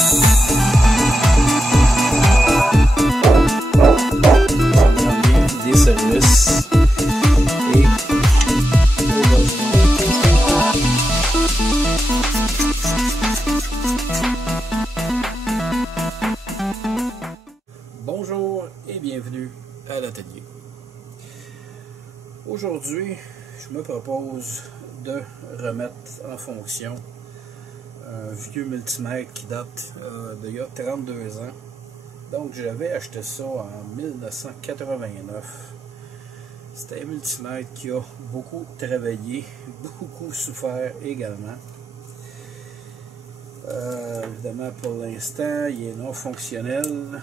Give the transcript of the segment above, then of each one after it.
Des services et bonjour et bienvenue à l'atelier. Aujourd'hui, je me propose de remettre en fonction un vieux multimètre qui date d'il y a 32 ans. Donc j'avais acheté ça en 1989. C'était un multimètre qui a beaucoup travaillé, beaucoup souffert également. Évidemment pour l'instant il est non fonctionnel.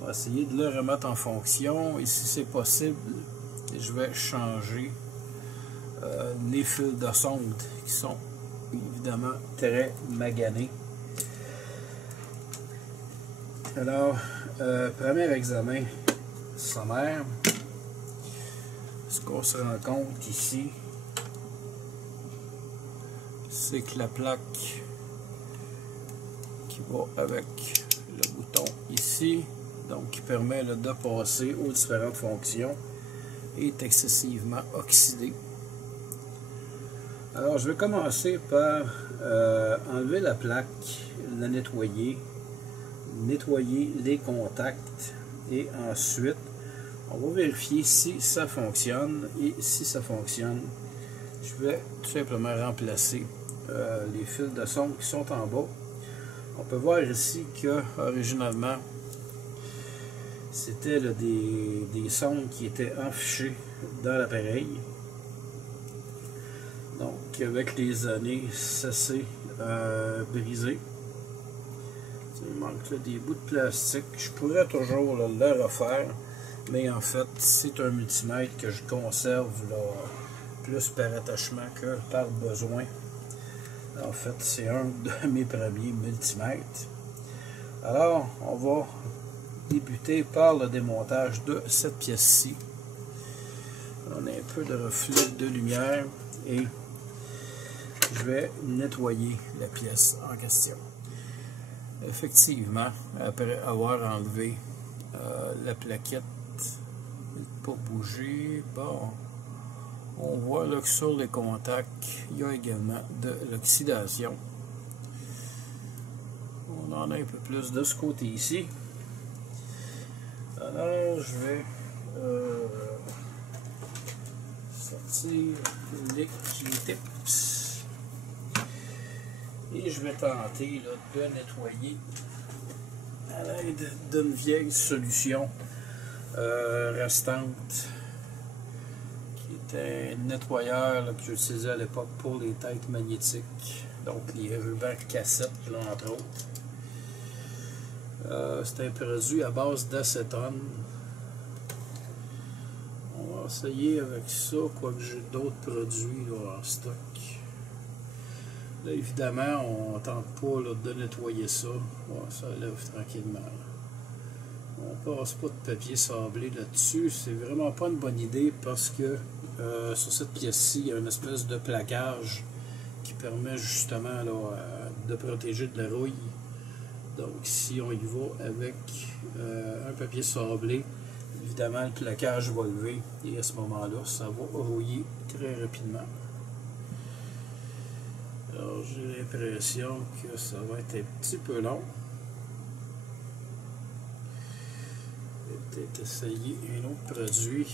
On va essayer de le remettre en fonction et si c'est possible, je vais changer les fils de sonde qui sont évidemment très maganés. Alors, premier examen sommaire. Ce qu'on se rend compte ici, c'est que la plaque qui va avec le bouton ici, donc qui permet de passer aux différentes fonctions, est excessivement oxydée. Alors, je vais commencer par enlever la plaque, la nettoyer les contacts et ensuite on va vérifier si ça fonctionne et si ça fonctionne je vais tout simplement remplacer les fils de sonde qui sont en bas. On peut voir ici que originalement c'était des sondes qui étaient enfichées dans l'appareil, donc avec les années ça s'est brisé. Il manque là des bouts de plastique. Je pourrais toujours là, le refaire, mais en fait, c'est un multimètre que je conserve là, plus par attachement que par besoin. En fait, c'est un de mes premiers multimètres. Alors, on va débuter par le démontage de cette pièce-ci. On a un peu de reflet de lumière et je vais nettoyer la pièce en question. Effectivement, après avoir enlevé la plaquette pour bouger, bon, on voit là que sur les contacts, il y a également de l'oxydation. On en a un peu plus de ce côté ici. Alors, je vais sortir les tips. Et je vais tenter là, de nettoyer à l'aide d'une vieille solution restante qui était un nettoyeur là, que j'utilisais à l'époque pour les têtes magnétiques, donc les rubans cassettes là, entre autres. C'est un produit à base d'acétone. On va essayer avec ça, quoique j'ai d'autres produits là, en stock. Là, évidemment, on ne tente pas là, de nettoyer ça. Ouais, ça lève tranquillement. On passe pas de papier sablé là-dessus. C'est vraiment pas une bonne idée parce que sur cette pièce-ci, il y a une espèce de plaquage qui permet justement là, de protéger de la rouille. Donc, si on y va avec un papier sablé, évidemment, le plaquage va lever et à ce moment-là, ça va rouiller très rapidement. Alors, j'ai l'impression que ça va être un petit peu long. Je vais peut-être essayer un autre produit.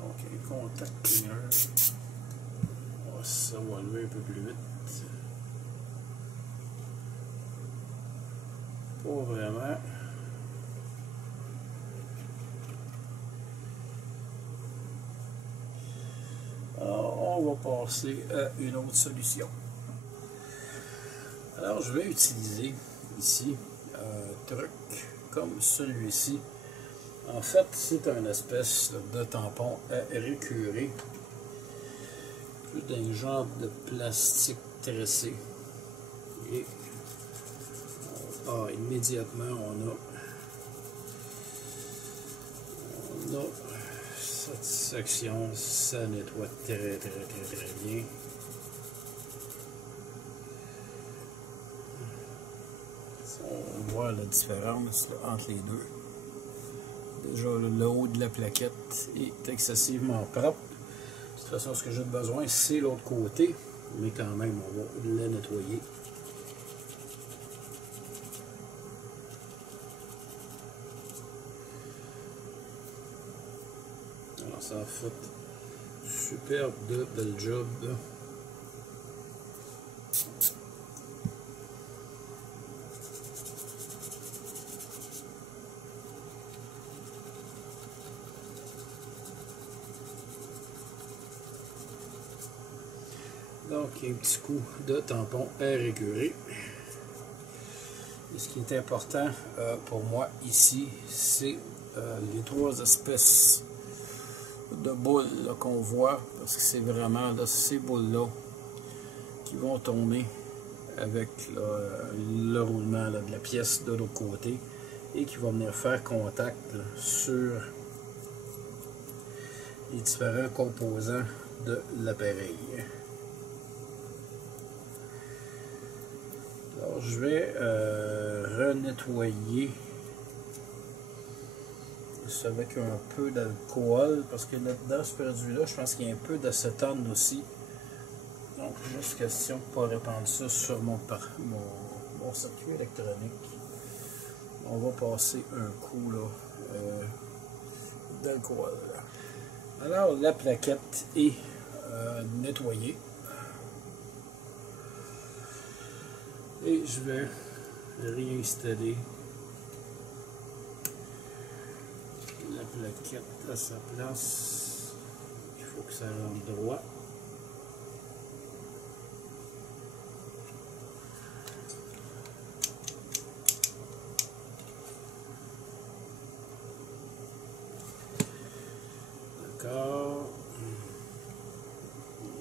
Donc, un contact cleaner. Ça va lever un peu plus vite. Pas vraiment. On va passer à une autre solution. Alors, je vais utiliser ici un truc comme celui-ci. En fait, c'est un espèce de tampon à récurer. Plus d'un genre de plastique tressé. Et immédiatement, on a Cette section, ça nettoie très bien. On voit la différence là, entre les deux. Déjà, le haut de la plaquette est excessivement propre. De toute façon, ce que j'ai besoin, c'est l'autre côté. Mais quand même, on va le nettoyer. Alors, ça a fait superbe de bel job. Donc, un petit coup de tampon air écuré. Et ce qui est important pour moi ici, c'est les trois espèces de boules qu'on voit, parce que c'est vraiment là, ces boules-là qui vont tourner avec le roulement là, de la pièce de l'autre côté et qui vont venir faire contact là, sur les différents composants de l'appareil. Alors, je vais renettoyer ça avec un peu d'alcool, parce que là-dedans, ce produit-là, je pense qu'il y a un peu d'acétone aussi. Donc, juste question de ne pas répandre ça sur mon circuit électronique. On va passer un coup d'alcool. Alors, la plaquette est nettoyée. Et je vais réinstaller la plaquette à sa place. Il faut que ça rentre droit. D'accord.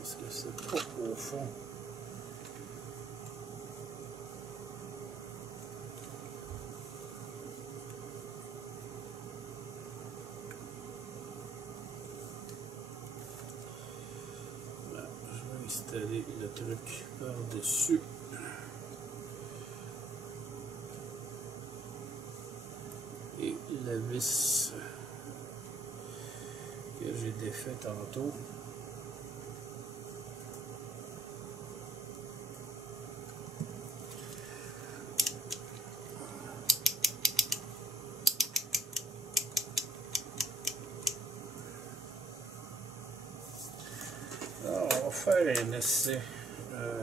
Est-ce que c'est pas au fond? Installer le truc par-dessus. Et la vis que j'ai défait tantôt. Alors, on va faire un essai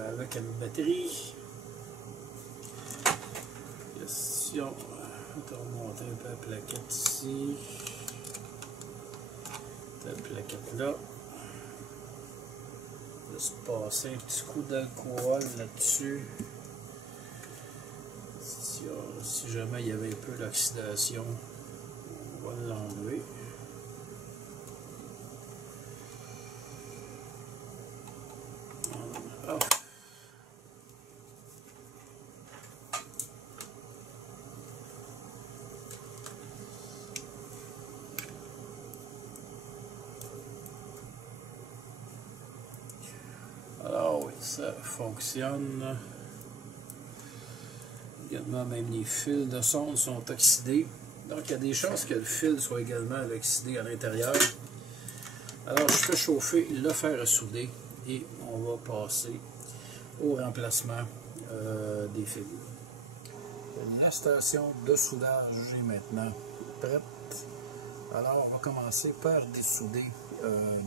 avec une batterie. Question, on va remonter un peu la plaquette ici. Cette plaquette-là. Juste passer un petit coup d'alcool là-dessus. Si jamais il y avait un peu d'oxydation, on va l'enlever. Alors oui, ça fonctionne. Également, même les fils de sonde sont oxydés. Donc il y a des chances que le fil soit également oxydé à l'intérieur. Alors je fais chauffer le fer à souder et on va passer au remplacement des fils. La station de soudage est maintenant prête. Alors on va commencer par dessouder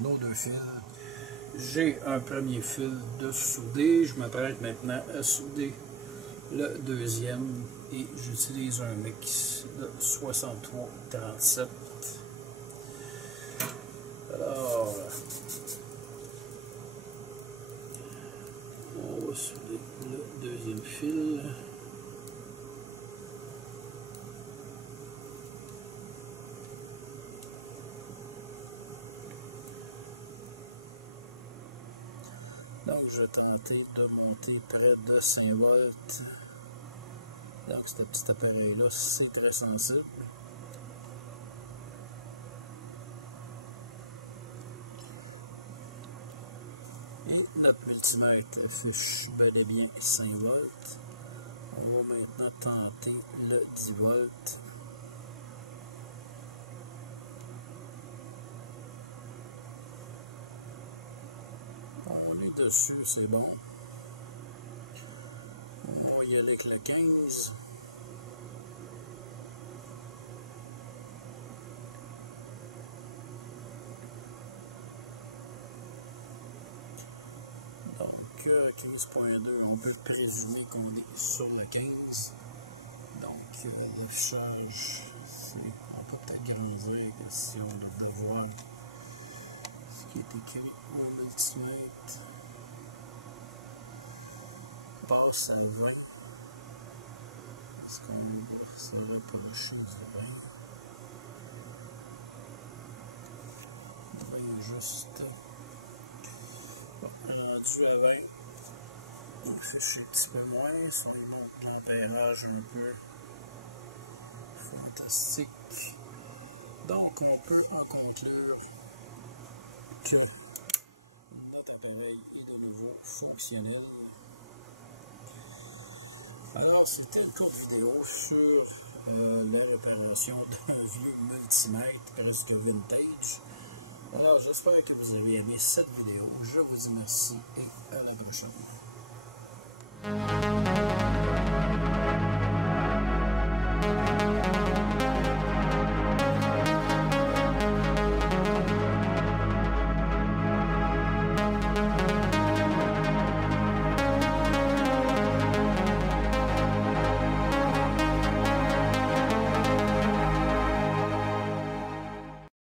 nos deux fils. J'ai un premier fil de soudé, je m'apprête maintenant à souder le deuxième et j'utilise un mix de 63-37. Alors, on va souder le deuxième fil. Donc, je vais tenter de monter près de 5 volts. Donc, ce petit appareil-là, c'est très sensible. Et notre multimètre affiche bel et bien 5 volts. On va maintenant tenter le 10 volts. On est dessus, c'est bon. On va y aller avec le 15. Donc 15.2, on peut présumer qu'on est sur le 15. Donc l'affichage, on peut peut-être grandir si on doit voir ce qui est écrit au multimètre. Passe à 20. Est-ce qu'on va se rapprocher du 20? 20 juste. Bon, rendu à 20. On affiche un petit peu moins. Ça lui montre l'ampérage un peu fantastique. Donc on peut en conclure que notre appareil est de nouveau fonctionnel. Alors, c'était une courte vidéo sur la réparation d'un vieux multimètre presque vintage. Alors, j'espère que vous avez aimé cette vidéo. Je vous dis merci et à la prochaine.